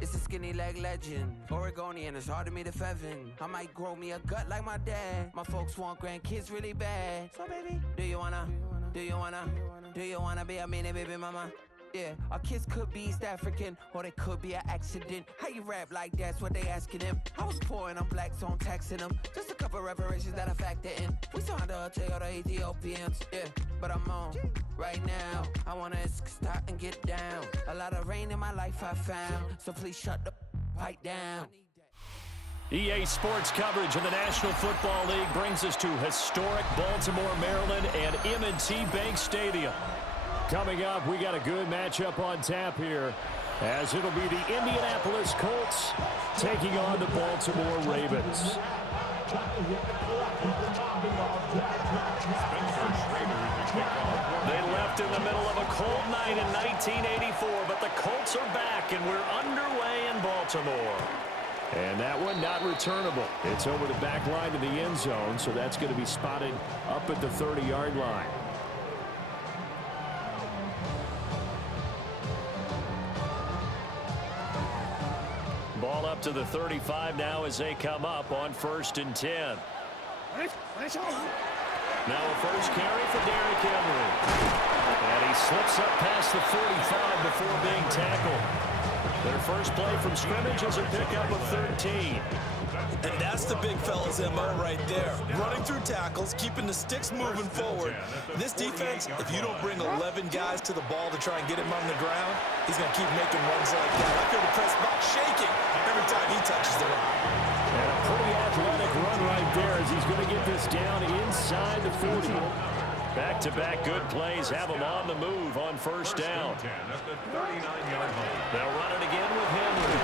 It's a skinny leg legend. Oregonian, it's hard to meet a Fevin. I might grow me a gut like my dad. My folks want grandkids really bad. So baby, do you wanna be a mini baby mama? Yeah, our kids could be East African, or they could be an accident. How you rap like that's what they asking him. I was poor and I'm black, so I'm taxing them. Just a couple reparations that I factor in. We saw the other Ethiopians, yeah, but I'm on right now. I wanna stop and get down. A lot of rain in my life I found, so please shut the pipe down. EA Sports coverage of the National Football League brings us to historic Baltimore, Maryland, and M&T Bank Stadium. Coming up, we got a good matchup on tap here, as it'll be the Indianapolis Colts taking on the Baltimore Ravens. They left in the middle of a cold night in 1984, but the Colts are back, and we're underway in Baltimore. And that one not returnable. It's over the back line to the end zone, so that's going to be spotted up at the 30-yard line. Ball up to the 35 now as they come up on 1st and 10. Now a first carry for Derrick Henry. And he slips up past the 45 before being tackled. Their first play from scrimmage is a pickup of 13. And that's the big fella's MO right there. Running through tackles, keeping the sticks moving forward. This defense, if you don't bring 11 guys to the ball to try and get him on the ground, he's going to keep making runs like that. I feel the press box shaking every time he touches the rock. And a pretty athletic run right there as he's going to get this down inside the 40. Back-to-back good plays have him on the move on first down. They'll run it again with Henry.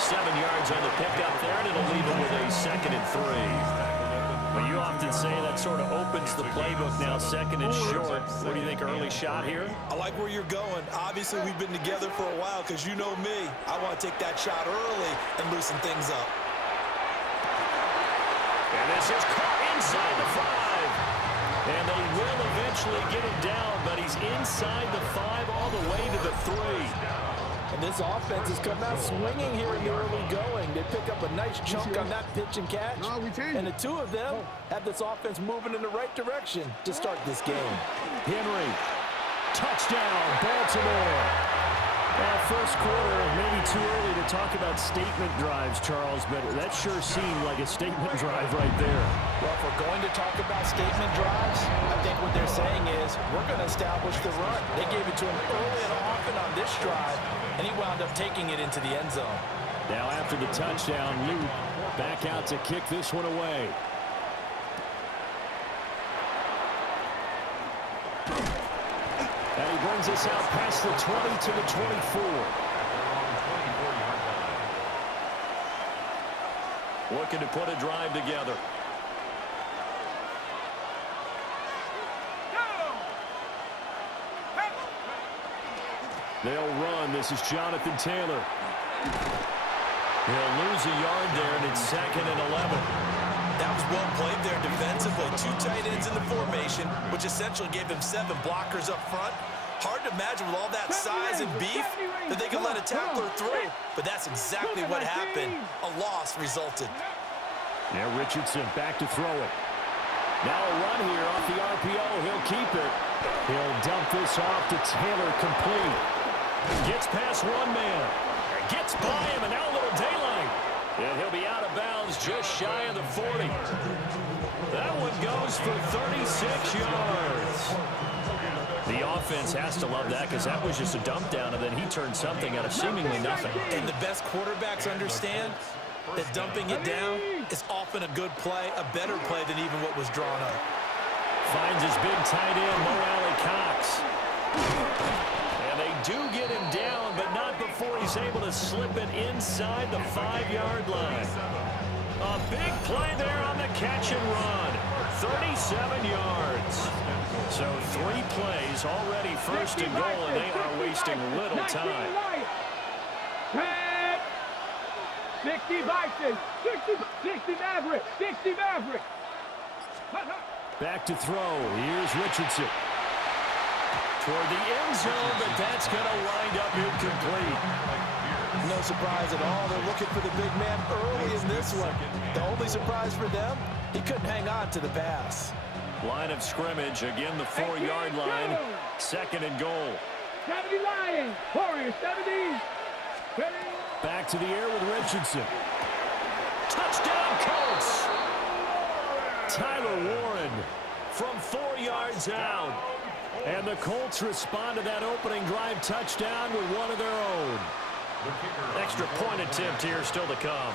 7 yards on the pickup there, and it'll leave him with a 2nd and 3. Well, you often say that sort of opens the playbook now, 2nd and short. What do you think, early shot here? I like where you're going. Obviously, we've been together for a while because you know me. I want to take that shot early and loosen things up. And this is caught inside the 5. And they will eventually get him down, but he's inside the 5 all the way to the 3. And this offense has come out swinging here in the early going. They pick up a nice chunk on that pitch and catch. And the two of them have this offense moving in the right direction to start this game. Henry, touchdown, Baltimore. First quarter, maybe too early to talk about statement drives, Charles, but that sure seemed like a statement drive right there. Well, if we're going to talk about statement drives, I think what they're saying is we're going to establish the run. They gave it to him early and often on this drive, and he wound up taking it into the end zone. Now after the touchdown, Luke back out to kick this one away. And he brings us out past the 20 to the 24. Looking to put a drive together. They'll run. This is Jonathan Taylor. He'll lose a yard there, and it's 2nd and 11. That was well played there defensively. 2 tight ends in the formation, which essentially gave them 7 blockers up front. Hard to imagine with all that size and beef that they could let a tackler through. But that's exactly what happened. A loss resulted. Now Richardson back to throw it. Now a run here off the RPO. He'll keep it. He'll dump this off to Taylor complete. Gets past one man. Gets by him, and now a little daylight. And he'll be out of bounds just shy of the 40. That one goes for 36 yards. The offense has to love that because that was just a dump down, and then he turned something out of seemingly nothing. And the best quarterbacks understand that dumping it down is often a good play, a better play than even what was drawn up. Finds his big tight end, Mo Alley-Cox. And they do get him down, but not before he's able to slip it inside the 5-yard line. A big play there on the catch and run. 37 yards. So 3 plays already first and goal, and they are wasting little time. 60 Vikings, 60 Maverick, 60 Maverick. Back to throw. Here's Richardson. Toward the end zone, but that's going to wind up incomplete. No surprise at all. They're looking for the big man early in this one. The only surprise for them, he couldn't hang on to the pass. Line of scrimmage, again the 4-yard line. Second and goal. 70 Lions, Warriors, 70. Back to the air with Richardson. Touchdown, Colts! Tyler Warren from 4 yards out. And the Colts respond to that opening drive touchdown with one of their own. Extra point attempt here still to come.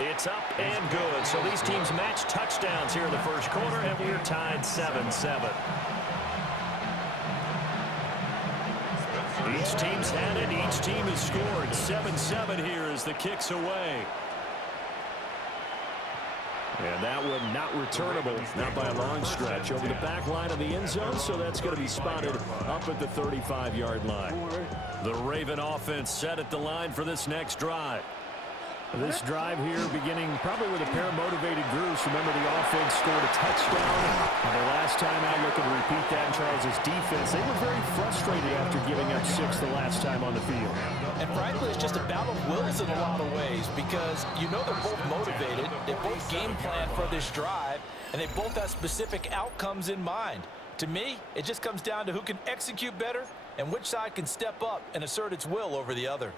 It's up and good. So these teams match touchdowns here in the first quarter, and we're tied 7-7. Each team's had it. Each team has scored. 7-7 here as the kick's away. And that one not returnable, not by a long stretch. Over the back line of the end zone, so that's going to be spotted up at the 35-yard line. The Raven offense set at the line for this next drive. This drive here beginning probably with a pair of motivated groups. Remember, the offense scored a touchdown. And the last time out, looking to repeat that in Charles' defense. They were very frustrated after giving up 6 the last time on the field. And frankly, it's just a battle of wills in a lot of ways because you know they're both motivated. They both game plan for this drive, and they both have specific outcomes in mind. To me, it just comes down to who can execute better and which side can step up and assert its will over the other.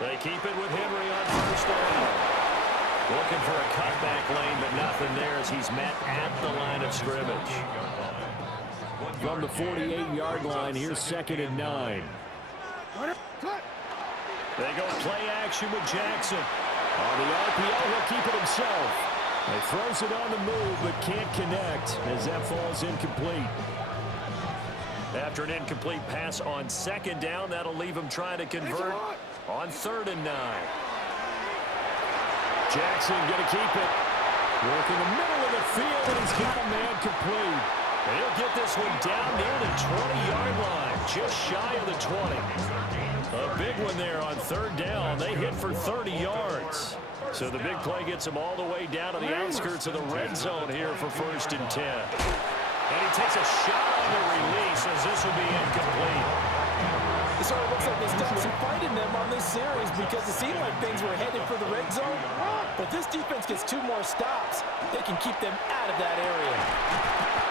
They keep it with Henry on first down. Looking for a cutback lane, but nothing there as he's met at the line of scrimmage. From the 48-yard line, here's 2nd and 9. They go play action with Jackson. On the RPO, he'll keep it himself. He throws it on the move, but can't connect as that falls incomplete. After an incomplete pass on 2nd down, that'll leave him trying to convert on 3rd and 9. Jackson going to keep it. Working the middle of the field, and he's got a man complete. And he'll get this one down near the 20-yard line, just shy of the 20. A big one there on 3rd down. They hit for 30 yards. So the big play gets him all the way down to the outskirts of the red zone here for 1st and 10. And he takes a shot on the release as this will be incomplete. It sort of looks like they still some fight in them on this series because it seemed like things were headed for the red zone. But this defense gets 2 more stops. They can keep them out of that area.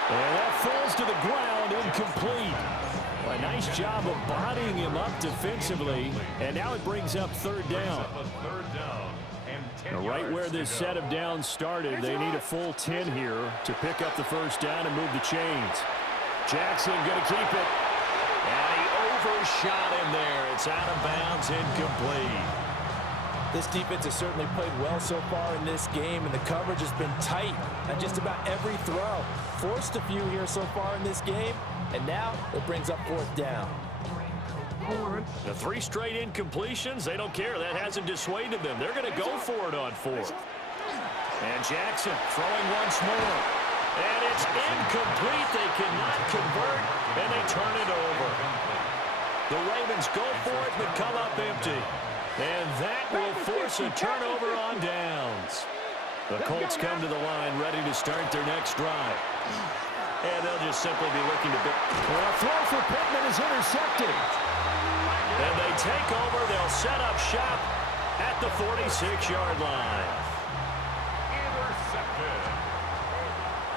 And that falls to the ground, incomplete. A nice job of bodying him up defensively. And now it brings up 3rd down. Right where this set of downs started, they need a full 10 here to pick up the 1st down and move the chains. Jackson going to keep it. And he overshot him there. It's out of bounds, incomplete. This defense has certainly played well so far in this game, and the coverage has been tight on just about every throw. Forced a few here so far in this game, and now it brings up 4th down. The 3 straight incompletions, they don't care. That hasn't dissuaded them. They're going to go for it on 4th. And Jackson throwing once more. And it's incomplete. They cannot convert, and they turn it over. The Ravens go for it, but come up empty. And that will force a turnover on downs. The Colts come to the line ready to start their next drive. And they'll just simply be looking to... Well, a throw for Pittman is intercepted. And they take over. They'll set up shop at the 46-yard line. Intercepted.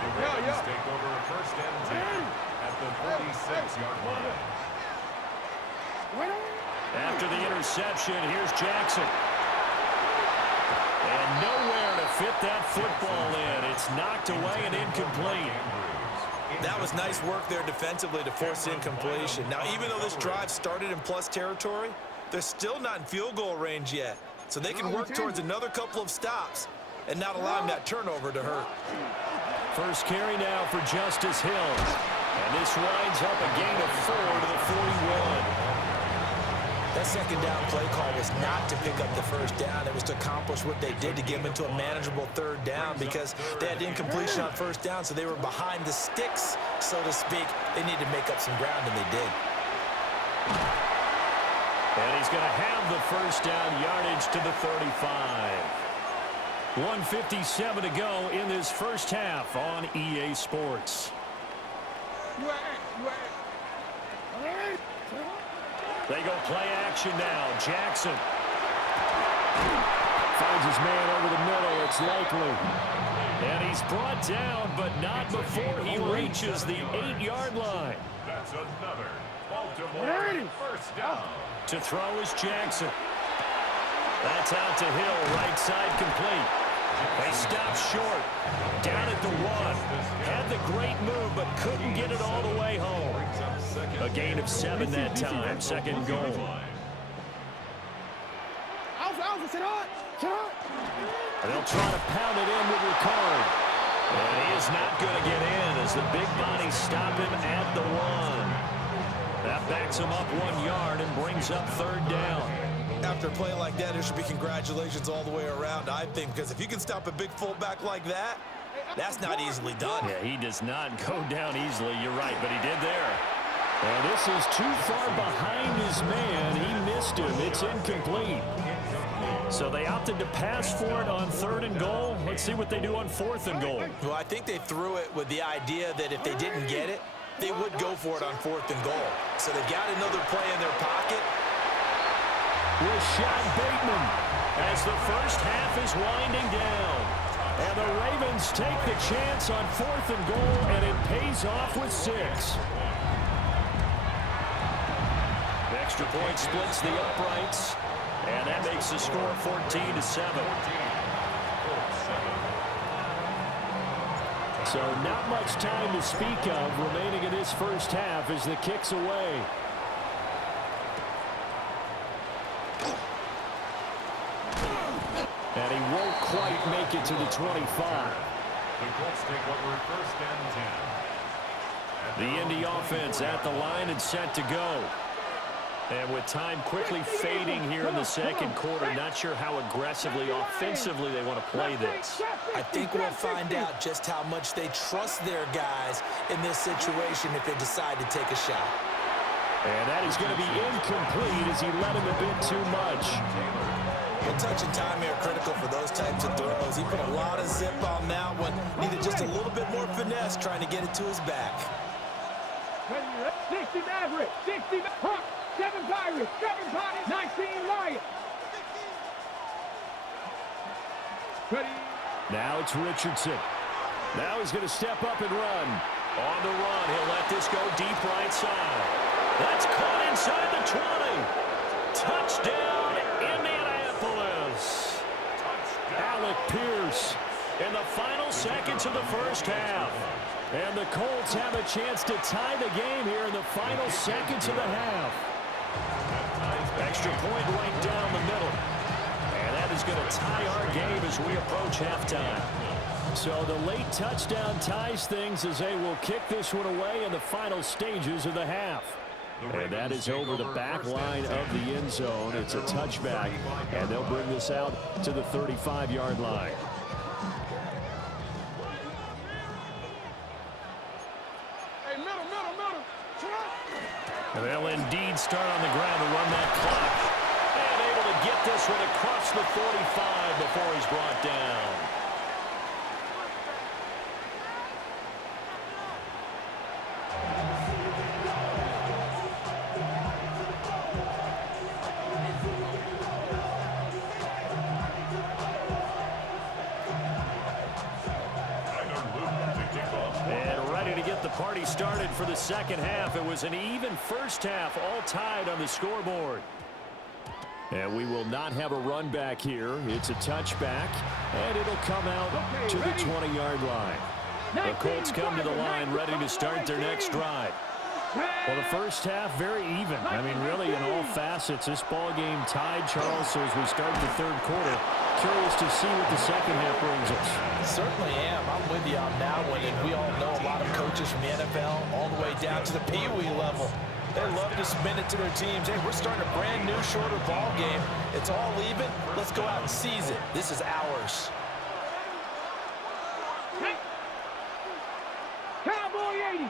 The Ravens take over 1st and 10 at the 46-yard line. After the interception, here's Jackson. And nowhere to fit that football in. It's knocked away and incomplete. That was nice work there defensively to force incompletion. Now, even though this drive started in plus territory, they're still not in field goal range yet. So they can work towards another couple of stops and not allowing that turnover to hurt. First carry now for Justice Hill. And this winds up a gain of 4 to the 41. That second down play call was not to pick up the first down. It was to accomplish what they did to get them into a manageable third down because they had incompletion on first down, so they were behind the sticks, so to speak. They needed to make up some ground, and they did. And he's going to have the first down yardage to the 35. 1:57 to go in this first half on EA Sports. They go play action now. Jackson finds his man over the middle. It's likely. And he's brought down, but not before he reaches the 8-yard line. That's another Baltimore first down. To throw is Jackson. That's out to Hill, right side complete. They stop short. Down at the 1. Had the great move, but couldn't get it all the way home. A gain of 7 that time. Second goal. And they'll try to pound it in with Ricard. And he is not going to get in as the big bodies stop him at the 1. That backs him up 1 yard and brings up third down. After a play like that, there should be congratulations all the way around, I think, because if you can stop a big fullback like that, that's not easily done. Yeah, he does not go down easily. You're right, but he did there. And this is too far behind his man. He missed him. It's incomplete. So they opted to pass for it on 3rd and goal. Let's see what they do on 4th and goal. Well, I think they threw it with the idea that if they didn't get it, they would go for it on 4th and goal. So they've got another play in their pocket. Rashad Bateman as the first half is winding down. And the Ravens take the chance on 4th and goal, and it pays off with 6. The extra point splits the uprights, and that makes the score 14-7. So not much time to speak of remaining in this first half as the kick's away. And he won't quite make it to the 25. The Colts take over first and 10. The Indy offense at the line and set to go. And with time quickly fading here in the second quarter, not sure how aggressively, offensively they want to play this. I think we'll find out just how much they trust their guys in this situation if they decide to take a shot. And that is going to be incomplete as he let him a bit too much. Well, touch and time here critical for those types of throws. He put a lot of zip on that one. Needed just a little bit more finesse trying to get it to his back. 60 Maverick, 60 Hawk, 7 Pirates, 7 Pirates, 19 Lions. Ready. Now it's Richardson. Now he's going to step up and run. On the run, he'll let this go deep right side. That's caught inside the 20. Touchdown, Indianapolis. Alec Pierce in the final seconds of the first half. And the Colts have a chance to tie the game here in the final seconds of the half. Extra point right down the middle. And that is going to tie our game as we approach halftime. So the late touchdown ties things as they will kick this one away in the final stages of the half. And that is over the back line of the end zone. It's a touchback, and they'll bring this out to the 35-yard line. And they'll indeed start on the ground to run that clock. And able to get this one across the 45 before he's brought down. Party started for the second half. It was an even first half, all tied on the scoreboard. And we will not have a run back here. It's a touchback, and it'll come out to the 20-yard line. The Colts come to the line ready to start their next drive. Well, the first half, very even. I mean, really, in all facets, this ball game tied, Charles. So as we start the third quarter, curious to see what the second half brings us. Certainly am. I'm with you on that one. And we all know a lot of coaches from the NFL all the way down to the Pee Wee level. They love to spin it to their teams. Hey, we're starting a brand new, shorter ball game. It's all even. Let's go out and seize it. This is ours. Cowboy 80.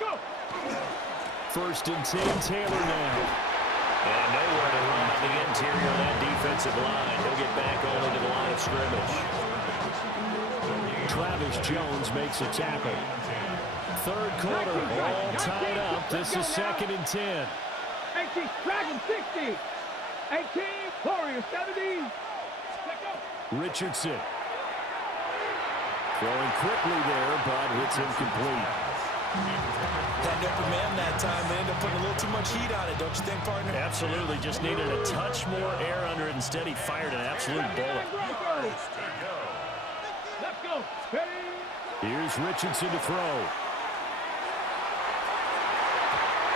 Go. 1st and 10, Taylor now. And nowhere to run on the interior of that defensive line. He'll get back only to the line of scrimmage. Travis Jones makes a tackle. 3rd quarter, all tied up. This is 2nd and 10. 18, Dragon 60. 18, Warrior 70. Richardson. Throwing quickly there, but it's incomplete. That open man that time, they ended up putting a little too much heat on it, don't you think, partner? Absolutely. Just needed a touch more air under it. Instead, he fired an absolute bullet. Let's go. Here's Richardson to throw.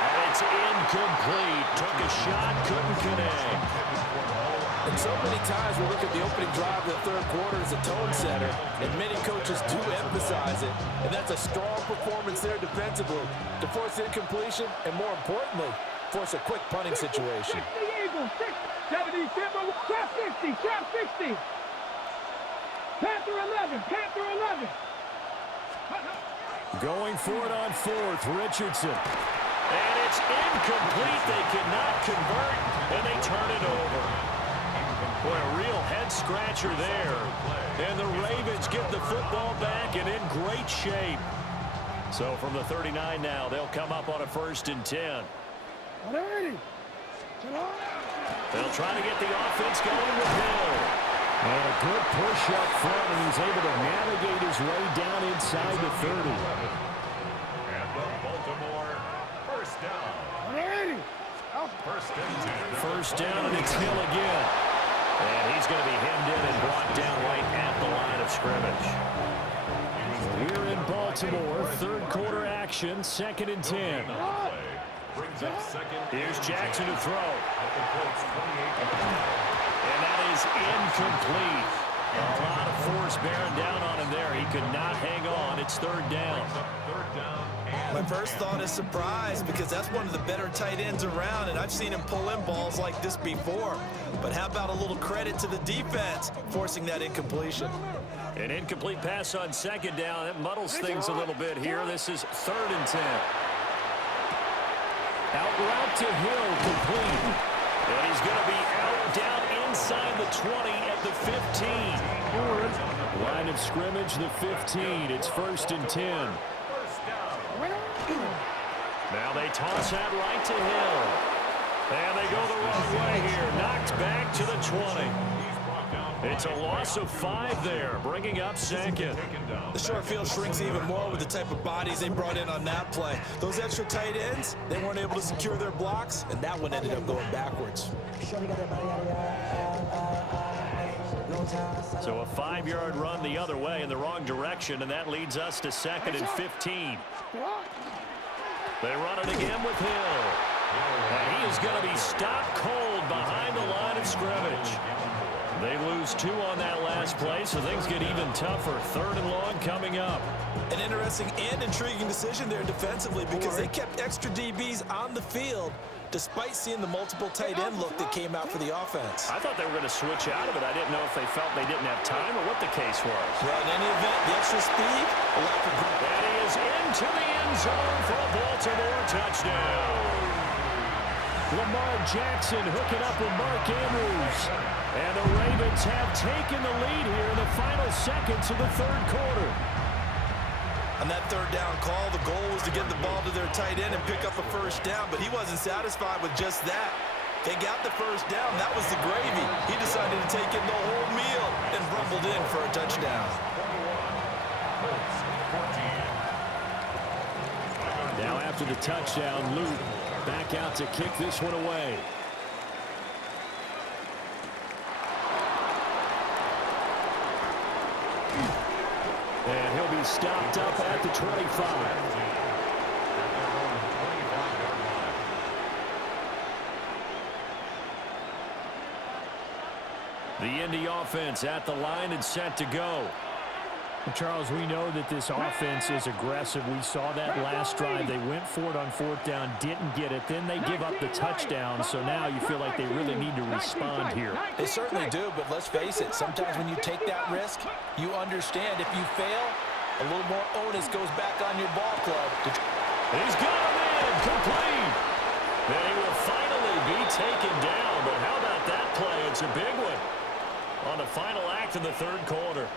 And it's incomplete. Took a shot, couldn't connect. And so many times we look at the opening drive of the 3rd quarter as a tone setter, and many coaches do emphasize it. And that's a strong performance there defensively to force incompletion and, more importantly, force a quick punting situation. 60 Eagles, 70 Timber, trap 60, trap 60. Panther 11, Panther 11. Going for it on 4th, Richardson. And it's incomplete. They cannot convert, and they turn it over. Boy, a real head-scratcher there. And the Ravens get the football back and in great shape. So from the 39 now, they'll come up on a 1st and 10. They'll try to get the offense going with Hill. And a good push up front, and he's able to navigate his way down inside the 30. And the Baltimore 1st down. 1st down, and it's Hill again. And he's going to be hemmed in and brought down right at the line of scrimmage. We're in Baltimore, 3rd quarter action, 2nd and 10. Here's Jackson to throw. And that is incomplete. A lot of force bearing down on him there. He could not hang on. It's 3rd down. My first thought is surprise, because that's one of the better tight ends around, and I've seen him pull in balls like this before. But how about a little credit to the defense forcing that incompletion? An incomplete pass on 2nd down. That muddles things a little bit here. This is 3rd and 10. Out route to Hill, complete. And he's going to be out down inside the 20 at the 15. Line of scrimmage, the 15. It's 1st and 10. Now they toss that right to Hill. And they go the wrong way here. Knocked back to the 20. It's a loss of 5 there, bringing up 2nd. The short field shrinks even more with the type of bodies they brought in on that play. Those extra tight ends, they weren't able to secure their blocks, and that one ended up going backwards. So a 5-yard run the other way in the wrong direction, and that leads us to 2nd and 15. They run it again with Hill. And he is going to be stopped cold behind the line of scrimmage. They lose 2 on that last play, so things get even tougher. 3rd and long coming up. An interesting and intriguing decision there defensively, because they kept extra DBs on the field despite seeing the multiple tight end look that came out for the offense. I thought they were going to switch out of it. I didn't know if they felt they didn't have time or what the case was. Well, in any event, the extra speed allowed for good. And he is into the end zone for a Baltimore touchdown. Lamar Jackson hooking up with Mark Andrews. And the Ravens have taken the lead here in the final seconds of the 3rd quarter. On that 3rd down call, the goal was to get the ball to their tight end and pick up a 1st down, but he wasn't satisfied with just that. They got the 1st down. That was the gravy. He decided to take in the whole meal and rumbled in for a touchdown. Now after the touchdown, Luke back out to kick this one away. And he'll be stopped up at the 25. The Indy offense at the line and set to go. Charles, we know that this offense is aggressive. We saw that last drive. They went for it on 4th down, didn't get it. Then they give up the touchdown. So now you feel like they really need to respond here. They certainly do, but let's face it. Sometimes when you take that risk, you understand if you fail, a little more onus goes back on your ball club. He's got him in, complete. And he will finally be taken down. But how about that play? It's a big one on the final act of the 3rd quarter.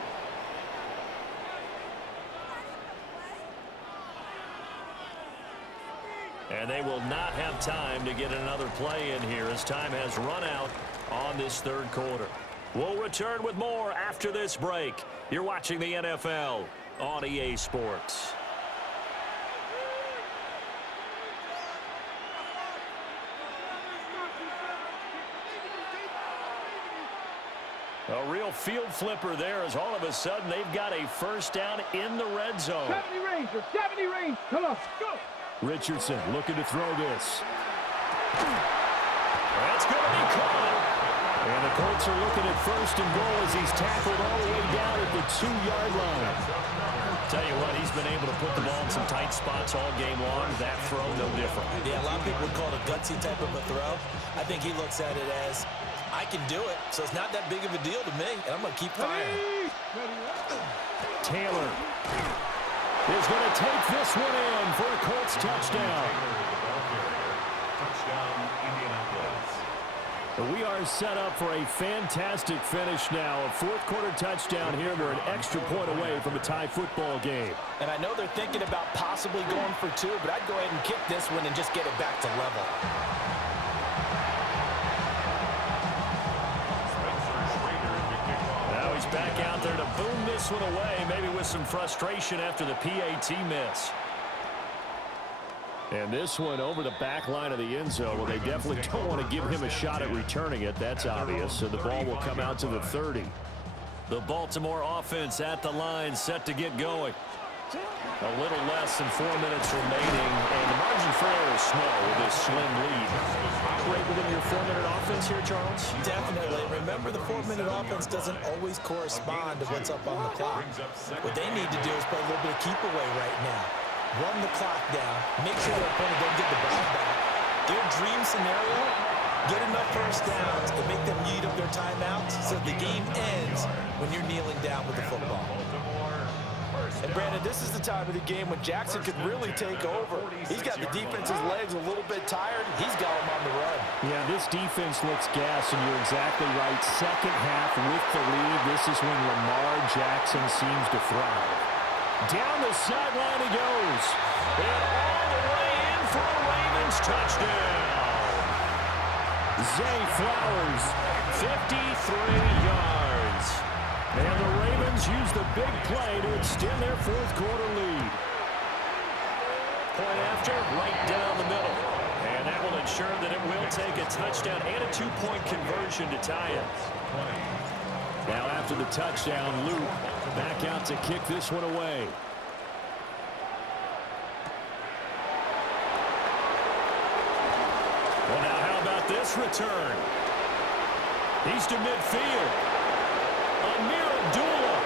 And they will not have time to get another play in here as time has run out on this 3rd quarter. We'll return with more after this break. You're watching the NFL on EA Sports. A real field flipper there as all of a sudden they've got a 1st down in the red zone. 70 range, 70 range. Come on, go. Richardson looking to throw this. That's going to be caught. And the Colts are looking at 1st and goal as he's tackled all the way down at the 2-yard line. Tell you what, he's been able to put the ball in some tight spots all game long. That throw, no different. Yeah, a lot of people would call it a gutsy type of a throw. I think he looks at it as, I can do it, so it's not that big of a deal to me, and I'm going to keep firing. Taylor is going to take this one in for a Colts touchdown. Touchdown, Indianapolis. We are set up for a fantastic finish now. A 4th quarter touchdown here. We're an extra point away from a tie football game. And I know they're thinking about possibly going for 2, but I'd go ahead and kick this one and just get it back to level. Now he's back out there to boom this one away, maybe with some frustration after the PAT miss. And this one over the back line of the end zone. Well, they definitely don't want to give him a shot at returning it. That's obvious. So the ball will come out to the 30. The Baltimore offense at the line, set to get going. A little less than 4 minutes remaining, and the margin for error is small with this slim lead. Operate within your 4-minute offense here, Charles? Definitely. Remember, the 4-minute offense doesn't always correspond to what's up on the clock. What they need to do is play a little bit of keep away right now. Run the clock down. Make sure their opponent don't get the ball back. Their dream scenario, get enough 1st downs to make them eat up their timeouts so the game ends when you're kneeling down with the football. And Brandon, this is the time of the game when Jackson could really take over. He's got the defense's legs a little bit tired. He's got them on the run. Yeah, this defense looks gassed, and you're exactly right. 2nd half with the lead. This is when Lamar Jackson seems to thrive. Down the sideline he goes. And all the way in for a Ravens touchdown. Zay Flowers, 53 yards. And the Ravens use the big play to extend their 4th quarter lead. Point after, right down the middle. And that will ensure that it will take a touchdown and a 2-point conversion to tie it. Now after the touchdown, Luke back out to kick this one away. Well, now how about this return? He's to midfield. Amir Abdullah.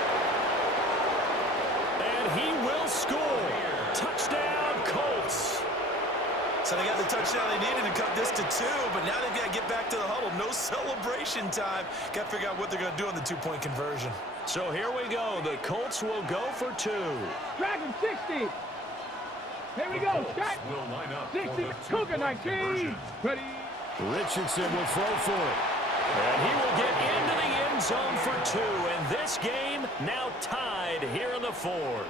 And he will score. Touchdown, Colts. So they got the touchdown they needed to cut this to 2, but now they've got to get back to the huddle. No celebration time. Got to figure out what they're going to do on the 2-point conversion. So here we go. The Colts will go for 2. Dragon 60. Here we go. Shot. 60. Cougar 19. Ready. Richardson will throw for it. And he will get into the end zone for 2. And this game now tied here in the 4th.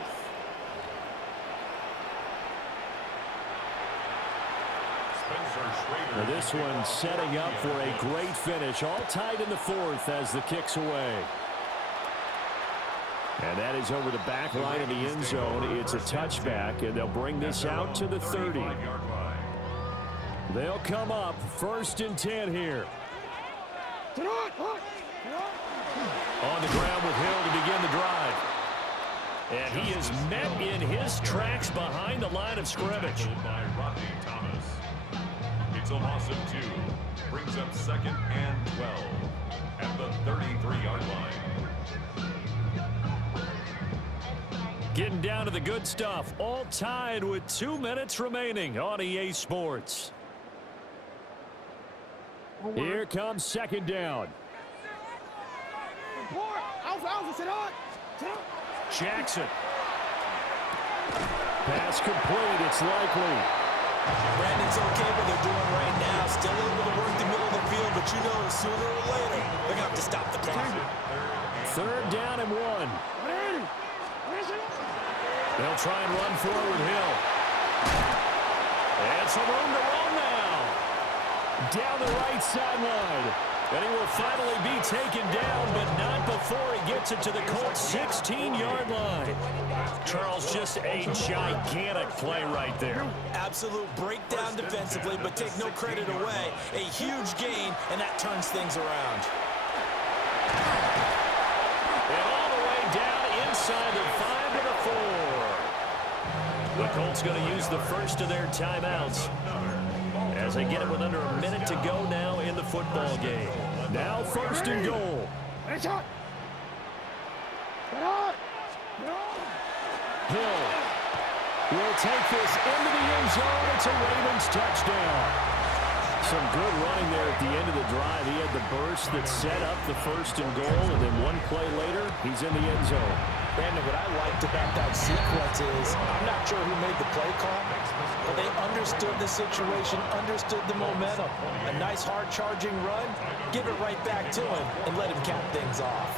Now this one setting up for a great finish. All tied in the 4th as the kick's away. And that is over the back line of the end zone. It's a touchback, and they'll bring this out to the 30. They'll come up 1st and 10 here. On the ground with Hill to begin the drive. And he is met in his tracks behind the line of scrimmage. That's a loss of 2. Brings up 2nd and 12 at the 33-yard line. Getting down to the good stuff. All tied with 2 minutes remaining on EA Sports. Here comes 2nd down. Jackson. Pass complete. It's likely. Brandon's okay what they're doing right now. Still able to work the middle of the field, but you know sooner or later they're going to have to stop the clock. 3rd down and 1. They'll try and run forward Hill. And some room to run now. Down the right sideline. And he will finally be taken down, but not before he gets it to the Colts' 16-yard line. Charles, just a gigantic play right there. Absolute breakdown defensively, but take no credit away. A huge gain, and that turns things around. And all the way down inside the 5 to the 4. The Colts going to use the first of their timeouts as they get it with under a minute to go now in the football game. Now 1st and goal. Hill will take this into the end zone. It's a Ravens touchdown. Some good running there at the end of the drive. He had the burst that set up the 1st and goal, and then one play later, he's in the end zone. Brandon, what I liked about that sequence is I'm not sure who made the play call, but they understood the situation, understood the momentum. A nice hard-charging run, give it right back to him, and let him cap things off.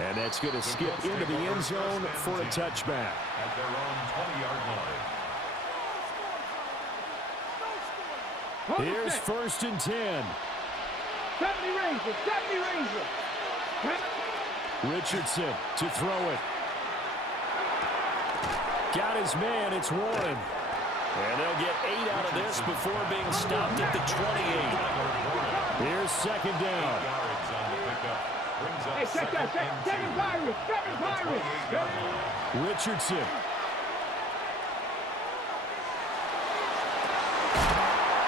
And that's going to skip into the end zone for a touchback. At their own 20-yard line. Here's 1st and 10. 70 Ranger, 70 Ranger. Richardson to throw it. Got his man, it's Warren. And they'll get 8 out of this before being stopped at the 28. Here's 2nd down. Hey, check that, second Pirates, Richardson.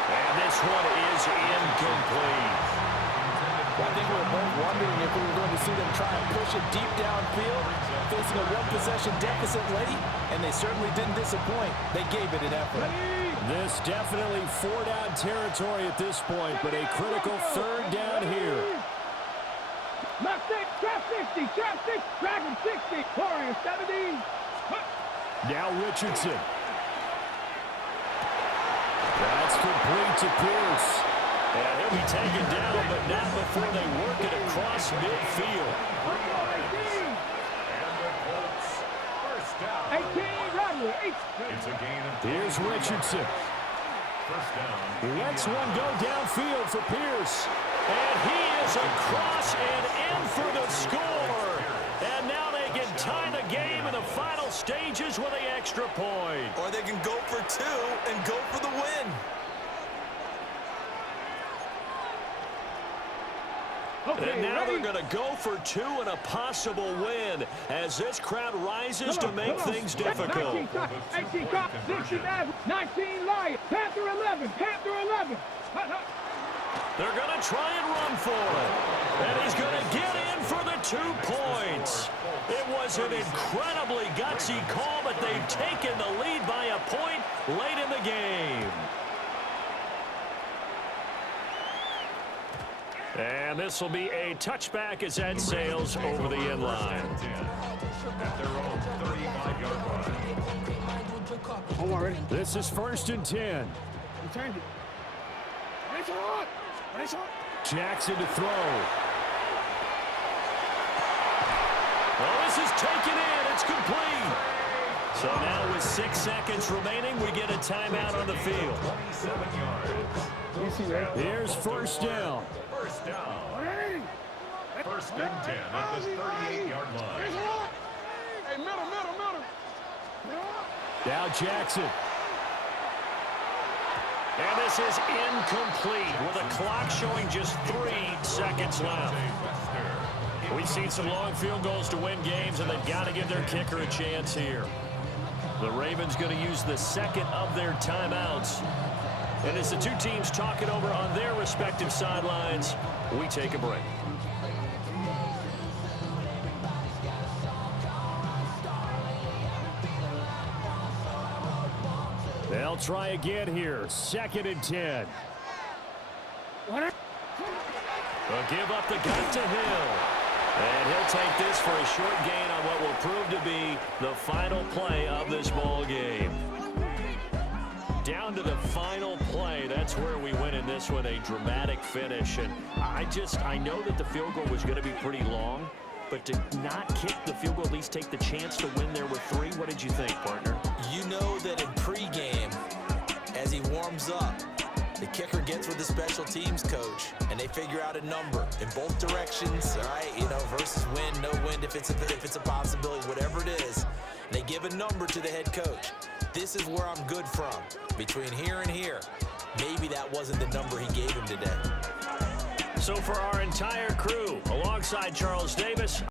And this one is incomplete. I think we were both wondering if we were going to see them try and push it deep downfield, facing a one-possession deficit late, and they certainly didn't disappoint. They gave it an effort. This definitely 4-down territory at this point, but a critical 3rd down here. Left 6, trap 60, trap 6, Dragon 60, Warrior 70. Now Richardson. That's complete to Pierce. And he'll be taken down, but not before they work it across midfield. 18, Rodley, 8. It's a gain of 2. Here's Richardson. 1st down. Lets one go downfield for Pierce. And he is across and in for the score. And now they can tie the game in the final stages with an extra point. Or they can go for 2 and go for the win. Okay, and now ready? they're going to go for 2 and a possible win as this crowd rises to make things difficult. 18 Cox, 69, 19 Lions, Panther 11, Panther 11. They're going to try and run for it. And he's going to get in for the 2 points. It was an incredibly gutsy call, but they've taken the lead by a point late in the game. And this will be a touchback as that sails over the end line. At their own 35-yard line. This is 1st and 10. Jackson to throw. Well, this is taken in. It's complete. So now with 6 seconds remaining, we get a timeout on the field. 27 yards. Here's 1st down. 1st down. 1st and 10 at the 38-yard line. Hey, middle. Now Jackson. And this is incomplete with a clock showing just 3 seconds left. We've seen some long field goals to win games, and they've got to give their kicker a chance here. The Ravens going to use the second of their timeouts. And as the two teams talk it over on their respective sidelines, we take a break. They'll try again here. 2nd and 10. They'll give up the gut to Hill. And he'll take this for a short gain on what will prove to be the final play of this ball game. Down to the final play. That's where we win in this one, a dramatic finish. And I know that the field goal was going to be pretty long, but to not kick the field goal, at least take the chance to win there with 3, what did you think, partner? You know that in pregame, as he warms up, the kicker gets with the special teams coach, and they figure out a number in both directions, all right? You know, versus win, no win, if it's a possibility, whatever it is. They give a number to the head coach. This is where I'm good from. Between here and here, maybe that wasn't the number he gave him today. So for our entire crew, alongside Charles Davis,